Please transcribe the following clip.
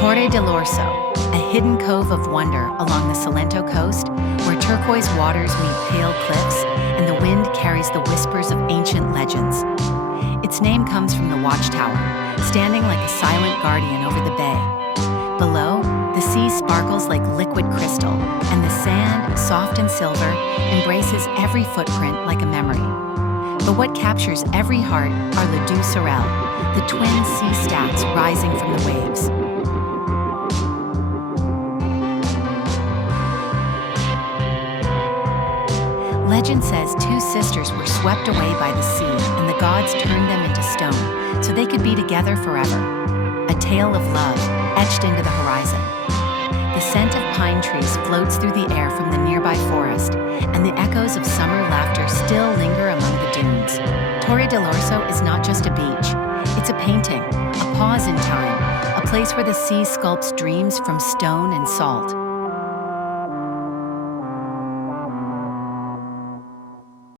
Torre dell'Orso, a hidden cove of wonder along the Salento coast, where turquoise waters meet pale cliffs and the wind carries the whispers of ancient legends. Its name comes from the watchtower, standing like a silent guardian over the bay. Below, the sea sparkles like liquid crystal, and the sand, soft and silver, embraces every footprint like a memory. But what captures every heart are the Due Sorelle, the twin sea stacks rising from the waves. Legend says two sisters were swept away by the sea and the gods turned them into stone so they could be together forever. A tale of love etched into the horizon. The scent of pine trees floats through the air from the nearby forest, and the echoes of summer laughter still linger among the dunes. Torre dell'Orso is not just a beach. It's a painting, a pause in time, a place where the sea sculpts dreams from stone and salt.